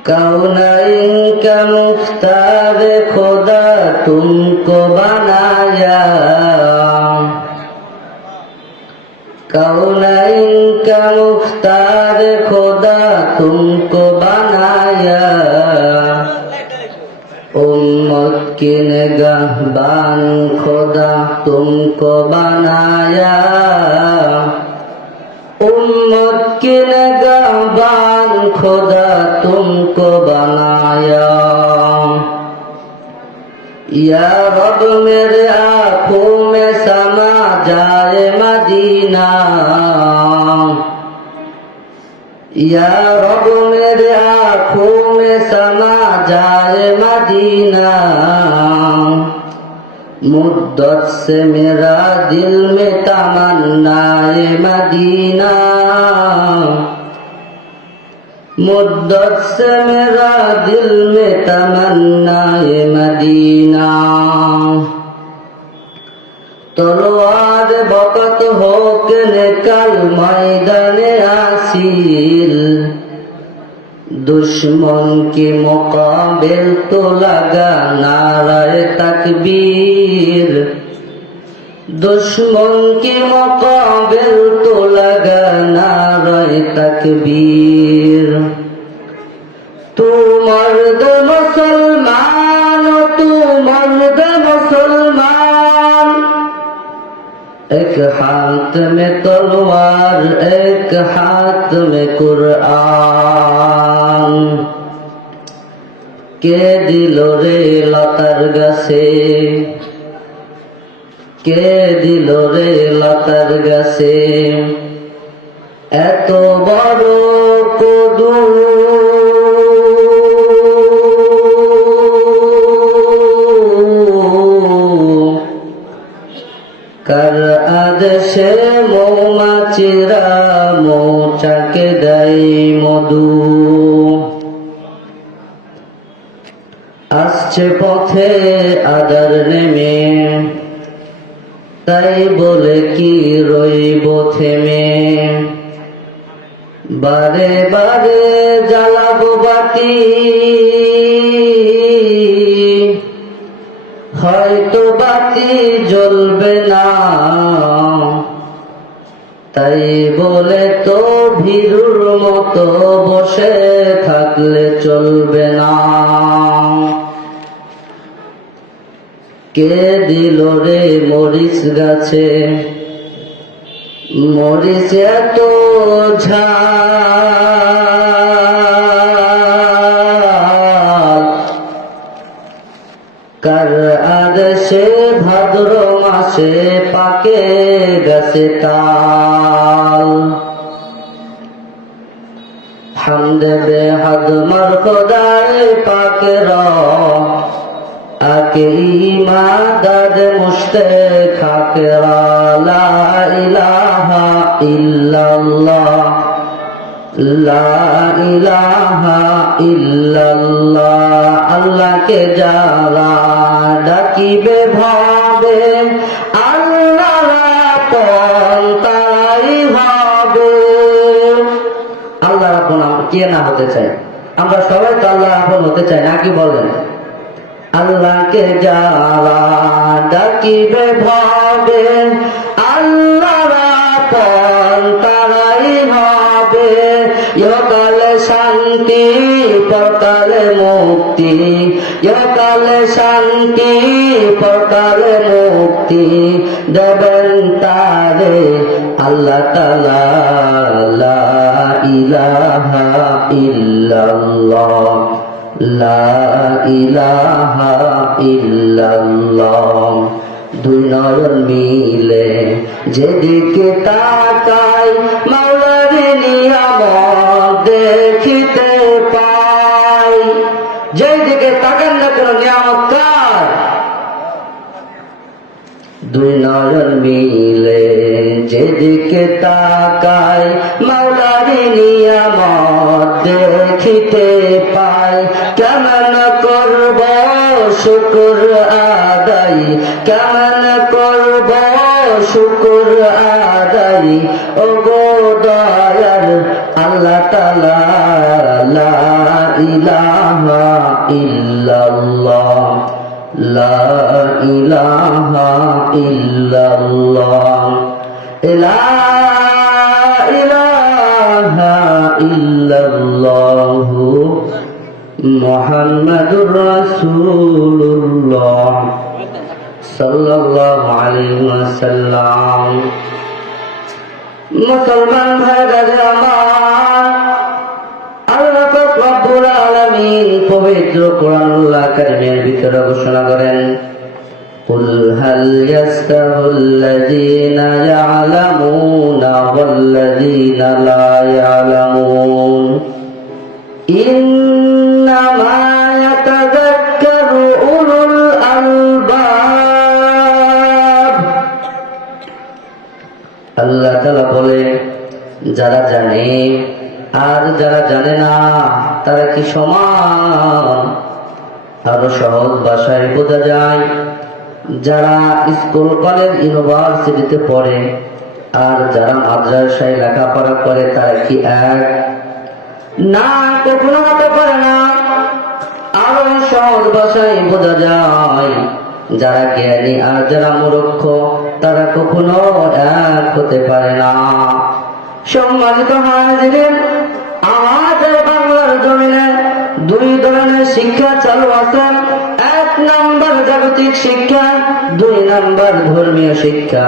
कौनैन का मुख्तार खुदा तुमको बनाया, कौनैन का मुख्तार खुदा तुमको बनाया, उम्मत की निगहबान खुदा तुमको बनाया, उम्मत की निगहबान खुदा तुमको बनाया। या रब मेरे आँखों में समा जाए मदीना, या रब मेरे आँखों में समा जाए मदीना, मुद्दत से मेरा दिल में तमन्नाए मदीना, मुद्दत से मेरा दिल में तमन्नाए मदीना। तलवार बकत हो के निकल मैदाने आसील, दुश्मन के मुकाबिल तो लगा नाराए तकबीर, दुश्मन के मुकाबिल तो लगा नाराए तकबीर। तू मर्द मुसलमान, तू मर्द मुसलमान, एक हाथ में तलवार एक हाथ में कुरआन, के दिलो रे लतार गाছে, কে দিল রে লতার গাছে এত বড় কদু, কার আদেশে মৌমাছিরা মৌচাকে দেয় মধু। আসছে পথে আদার নেমে, তাই বলে কি রইব থেমে, বারে বারে জ্বালাবো বাতি, হয়তো বাতি জ্বলবে না, তাই বলে তো ভীরুর মতো বসে থাকলে চলবে না। কে দিল রে মরিচ গাছে মরিচ এত ঝাল, কার আদেশে ভাদ্র মাসে পাকে গেছে তাল। হামদে বেহাদ মার খোদায়ে পাকের আকে ইমাদাদ মুশতাক খাকেরা, লা ইলাহা ইল্লাল্লাহ, লা ইলাহা ইল্লাল্লাহ। আল্লাহকে যারা ডাকিবে ভাবে, আল্লাহর আপন তারাই হবে। আল্লাহর আপন কে না হতে চায়? আমরা সবাই তো আল্লাহর আপন হতে চাই, নাকি বলেন? আল্লাহকে যারা ডাকিবে ভাবে, আল্লাহর আপন তারাই হবে। ইহকালে শান্তি পরকালে মুক্তি, ইহকালে শান্তি পরকালে মুক্তি দেবেন তারে আল্লাহ তাআলা। লা ইলাহা ইল্লাল্লাহ, লা ইলাহা ইল্লাল্লাহ। দুই নয়ন মিলে যেদিকে তাকাই, মাওলার নিয়ামত দেখিতে পাই। যেদিকে তাকান না কোনো নিয়ামত কার? দুই নয়ন মিলে যেদিকে তাকাই, মাওলার নিয়ামত দেখিতে পাই। কেমন করব শুকর আদায়, কেমন করব শুকর আদায়, ও গো দয়ার আল্লাহ তাআলা। লা ইলাহা ইল্লাল্লাহ লা ইলাহা ইল্লাল্লাহ লা ইলাহা ইল্লাল্লাহ মুহাম্মাদুর রাসূলুল্লাহ সাল্লাল্লাহু আলাইহি ওয়াসাল্লাম। মুসলমান ভাইরা আমার, আল্লাহ পাক রব্বুল আলামিন পবিত্র কোরআনুল কারীমের ভিতরে ঘোষণা করেন, কুল হাল ইয়াস্তাউল্লাযীনা ইয়ালামুনা ওয়াল্লাযীনা লা ইয়ালামুন ইন্নামা ইয়াতাযাক্কারু উলুল আলবাব। আল্লাহ তাআলা বলে, যারা জানে আর যারা জানে না তারা কি সমান? আরো সহজ ভাষায় বোঝা যায়, যারা স্কুল কলেজ ইউনিভার্সিটিতে পড়ে আর যারা মাদ্রাসায় লেখাপড়া করে তারা কি এক? না, কখনো হতে পারে না। আরো সহজ ভাষায় বোঝা যায়, যারা জ্ঞানী আর যারা মূর্খ তারা কখনো এক হতে পারে না। সম্মানিত হাজিরিন, আমাদের বাংলার জমিনে দুই ধরনের শিক্ষা চালু আছে। এক নাম্বার জাগতিক শিক্ষা, দুই নাম্বার ধর্মীয় শিক্ষা।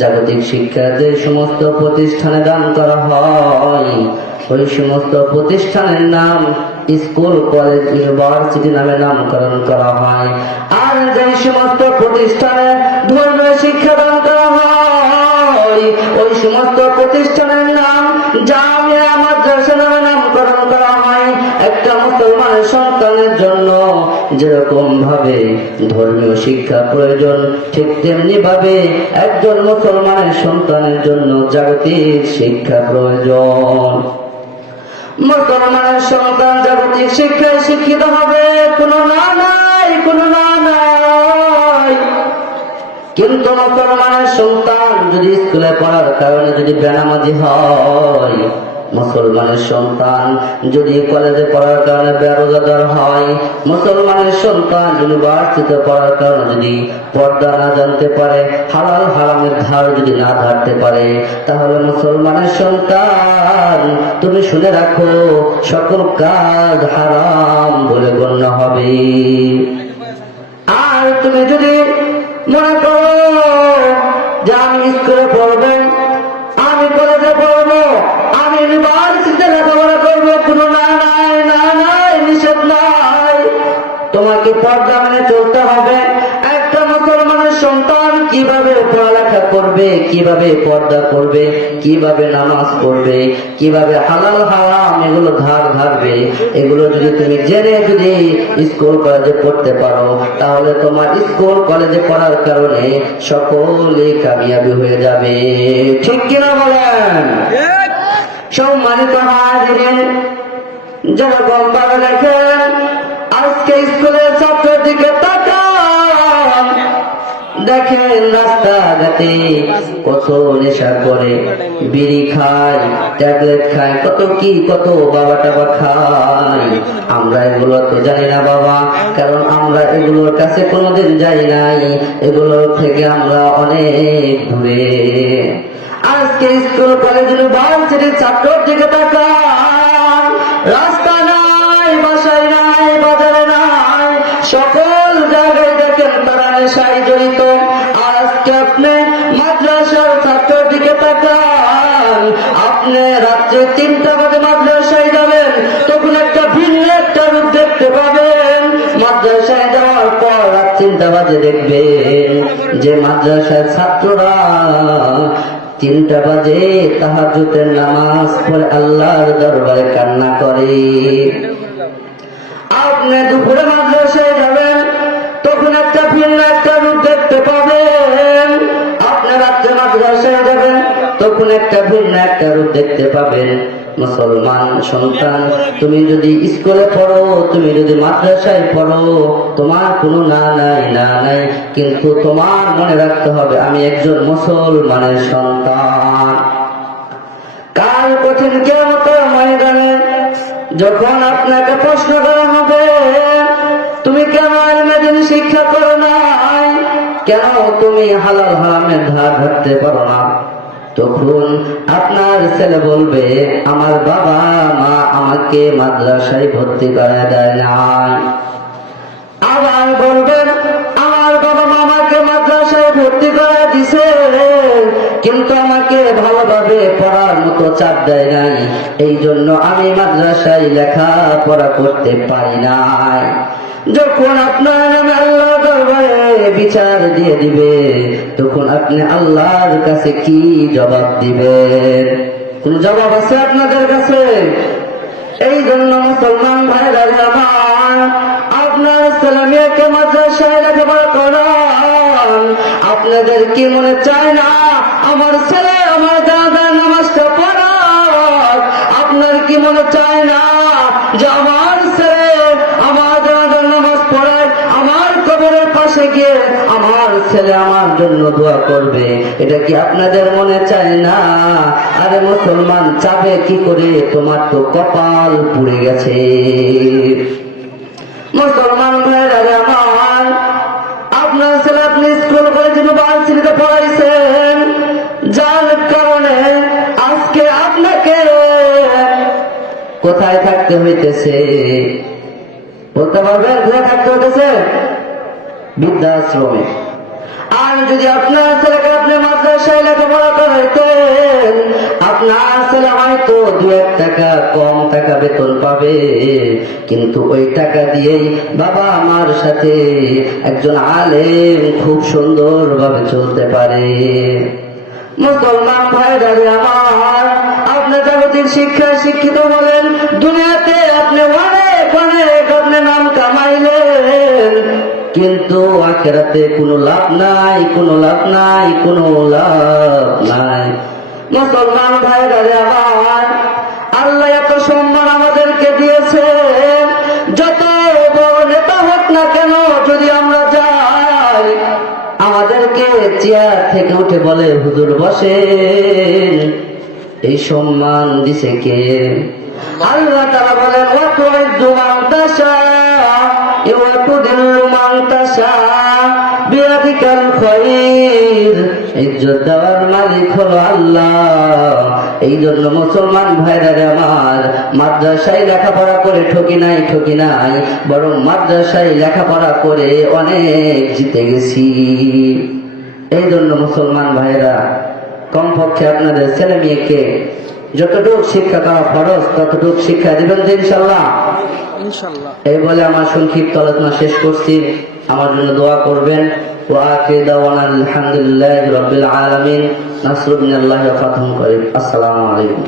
জাগতিক শিক্ষা যে সমস্ত প্রতিষ্ঠানে দান করা হয় ওই সমস্ত প্রতিষ্ঠানের নাম স্কুল কলেজ ইউনিভার্সিটি নামে নামকরণ করা হয়। আর যে সমস্ত প্রতিষ্ঠানে ধর্মীয় শিক্ষা দান করা হয় ওই সমস্ত প্রতিষ্ঠানের নাম জামিয়া মাদ্রাসা নামে নামকরণ করা হয়। একটা মুসলমানের সন্তানের জন্য যেরকম ভাবে ধর্মীয় শিক্ষা প্রয়োজন, ঠিক তেমনি ভাবে একজন মুসলমানের সন্তানের জন্য জাগতিক শিক্ষা প্রয়োজন। মুসলমানের সন্তান জাগতিক শিক্ষায় শিক্ষিত হবে, কোনো না নাই, কোনো না নাই। কিন্তু মুসলমানের সন্তান যদি স্কুলে পড়ার কারণে যদি বেনামাজি হয়, মুসলমানের সন্তান যদি কলেজে পড়ার কারণে বেরোজগার হয়, মুসলমানের সন্তান ইউনিভার্সিটিতে পড়ার কারণে যদি পর্দা না জানতে পারে, হালাল হারামের ধার যদি না ধারতে পারে, তাহলে মুসলমানের সন্তান তুমি শুনে রাখো সকল কাজ হারাম বলে গণ্য হবে। আর তুমি যদি মনে করো যে আমি স্কুলে পড়বো, আমি কলেজে পড়বো, আমি ইউনিভার্সিটিতে লেখাপড়া করবো, কোনো না নাই, না নাই, নিষেধ নাই। তোমাকে পর্দা মেনে চলতে হবে। একটা মুসলমানের সন্তান কিভাবে পড়ালেখা করবে, কিভাবে পর্দা করবে, কিভাবে নামাজ পড়বে, কিভাবে হালাল হারাম এগুলো ধার ধারবে, এগুলো যদি তুমি জেনে যদি স্কুল কলেজে পড়তে পারো, তাহলে তোমার স্কুল কলেজে পড়ার কারণে সকলে কামিয়াবি হয়ে যাবে। ঠিক কিনা বলেন? সম্মানিত হাজিরিন, যেরকম ভাবে দেখেন আজকে স্কুলের ছাত্রের দিকে তাকান, দেখেন রাস্তাঘাটে কত নেশা করে, বিড়ি খায়, ট্যাবলেট খায়, কত কি কত বাবা টাবা খায়। আমরা এগুলো তো জানি না বাবা, কারণ আমরা এগুলোর কাছে কোনোদিন যাই নাই, এগুলোর থেকে আমরা অনেক দূরে। আজকে স্কুল কলেজ ইউনিভার্সিটির ছাত্রের দিকে তাকান, রাস্তা নাই, বাসায় নাই, বাজারে নাই, সকল জায়গায় দেখেন তারা নেশায় জড়িত। আজকে আপনি মাদ্রাসার ছাত্রের দিকে তাকান, আপনি রাত্রে 3টা বাজে মাদ্রাসায় যাবেন, তখন একটা ভিন্ন একটা রূপ দেখতে পাবেন। মাদ্রাসায় যাওয়ার পর রাত 3টা বাজে দেখবেন যে মাদ্রাসার ছাত্ররা 3টা বাজে তাহাজ্জুদের নামাজ পড়ে আল্লাহর দরবারে কান্না করে। আপনি দুপুরে মাদ্রাসায় যাবেন, তখন একটা ভিন্ন একটা রূপ দেখতে পাবেন। আপনি রাত্রে মাদ্রাসায় যাবেন, তখন একটা ভিন্ন একটা রূপ দেখতে পাবেন। মুসলমান সন্তান, তুমি যদি স্কুলে পড়ো, তুমি যদি মাদ্রাসায় পড়ো, তোমার কোনো না নাই, না নাই, কিন্তু তোমার মনে রাখতে হবে আমি একজন মুসলমানের সন্তান। কাল কঠিন কিয়ামতের ময়দানে যখন আপনাকে প্রশ্ন করা হবে তুমি কেন ইলমে দ্বীন শিক্ষা করো নাই, কেন তুমি হালাল হারামের ধার ধরতে পারো না, তখন আপনার ছেলে বলবে আমার বাবা মা আমাকে মাদ্রাসায় ভর্তি করে দেয় নাই। আবার বলবেন আমার বাবা মা আমাকে মাদ্রাসায় ভর্তি করে দিছে কিন্তু আমাকে ভালোভাবে পড়ার মতো চাপ দেয় নাই, এই জন্য আমি মাদ্রাসায় লেখাপড়া করতে পারি নাই। যখন আপনার নামে আল্লাহ দরবারে বিচার দিয়ে দিবে তখন আপনি আল্লাহর কাছে কি জবাব দিবেন? কোন জবাব আছে আপনাদের কাছে? এই জন্য মুসলমান ভাইরা আমার, আপনার ছেলে মেয়েকে মাদ্রাসায় লেখাপড়া করান। আপনাদের কি মনে চায় না আমার ছেলে আমার দাদা নামাজটা পড়াক? আপনার কি মনে চায় না যে আমার ছেলে আমার দাদা নামাজ পড়ায়, আমার কবরের পাশে গিয়ে আমার ছেলে আমার জন্য দোয়া করবে? এটা কি আপনাদের মনে চায় না? আরে মুসলমান চাবে কি করে? তোমার তো কপাল পুড়ে গেছে। মুসলমান ভাইরা আমার, আপনার ছেলে আপনি স্কুল কলেজ ইউনিভার্সিটিতে পড়াইছেন, যার কারণে আজকে আপনাকে কোথায় থাকতে হইতেছে বলতে পারবেন? কোথায় থাকতে হইতেছে? বৃদ্ধাশ্রমে। আর যদি আপনার ছেলেকে আপনি মাদ্রাসায় লেখাপড়া করাইতেন, আপনার ছেলে হয়তো 2-1 টাকা কম টাকা বেতন পাবে, কিন্তু ওই টাকা দিয়েই বাবা আমার সাথে একজন আলেম খুব সুন্দরভাবে চলতে পারে। মুসলমান ভাইরা আমার, আপনি জাগতিক শিক্ষায় শিক্ষিত হলেন, দুনিয়াতে আপনি অনেক অনেক আপনি নাম কামাইলেন, কিন্তু আখিরাতে কোনো লাভ নাই, কোনো লাভ নাই, কোনো লাভ নাই। মুসলমান ভাইরা আমার, আল্লাহ এত সম্মান আমাদেরকে দিয়েছে, যত বড় নেতা হোক না কেন যদি আমরা যাই আমাদেরকে চেয়ার থেকে উঠে বলে হুজুর বসেন। এই সম্মান দিছে কে? আল্লাহ তাআলা বলেন ওয়া তুইজ্জু মান তাশা ওয়া তুদিল্লু মান তাশা বিয়াদিকাল খায়র। ইজ্জত দেওয়ার মালিক হলো আল্লাহ। এই জন্য মুসলমান ভাইরা আমার, মাদ্রাসায় লেখাপড়া করে ঠকি নাই, ঠকি নাই, বরং মাদ্রাসায় লেখাপড়া করে অনেক জিতে গেছি। এই জন্য মুসলমান ভাইরা, কমপক্ষে আপনাদের ছেলে মেয়েকে যতটুকু শিক্ষা দেওয়া ফরজ ততটুকু শিক্ষা দিবেন তো ইনশাল্লাহ? ইনশাল্লাহ। এই বলে আমার সংক্ষিপ্ত আলোচনা শেষ করছি। আমার জন্য দোয়া করবেন। ওয়া আখিরু দাওয়ানা আলহামদুলিল্লাহি রাব্বিল আলামিন। নাসরুল্লাহি ওয়া ফাতহুন করিম। আসসালামু আলাইকুম।